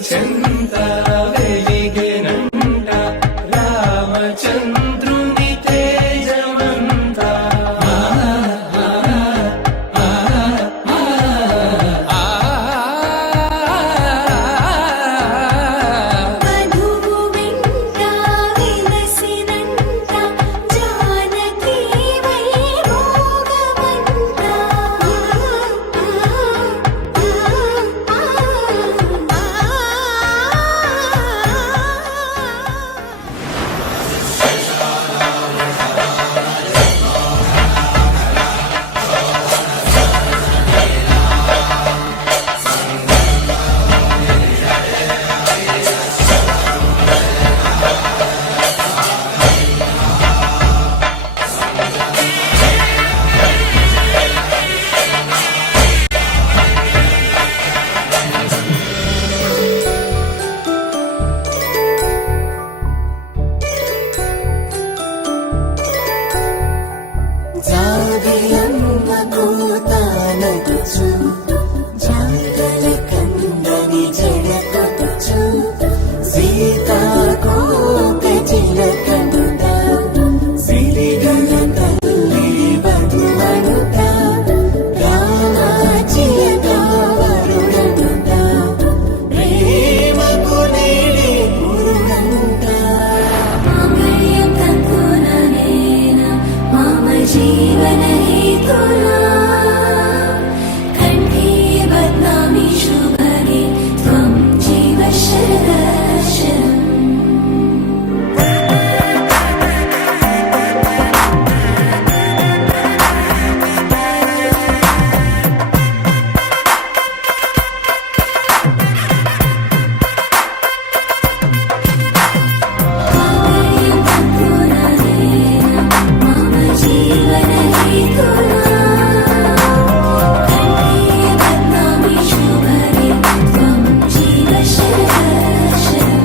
చెంత వెలిగెనంట రామచంద్రుని తేజమంతా మధువు వెంట విలసినంట జానకి వైభోగమంట జాబిలమ్మ కూతానగుచు జాగల కందని జడకొట్టుచు సీతాకోక చిలకనుట సిరిగల తల్లి వధువనుట రామాచిలక వరుడనుట ప్రేమకు నేడి పురుడంట మాంగళ్యం తంతుననేన మమ జీవన హేతునా కంఠే బధ్నామి శుభగే త్వం జీవ శరదశరం మాంగళ్యం తంతుననేన మమ జీవన హేతునా కంఠే బధ్నామి శుభగే త్వం జీవ శరదశరం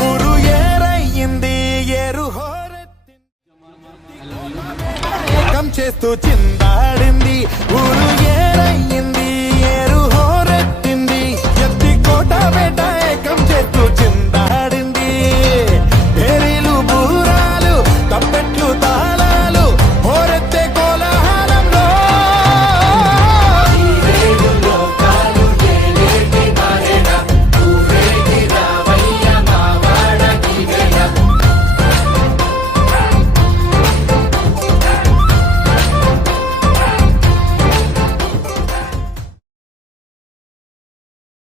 ఊరు ఏరయ్యింది ఏరు హోరెత్తింది చేస్తూ చిందాడింది ఊరు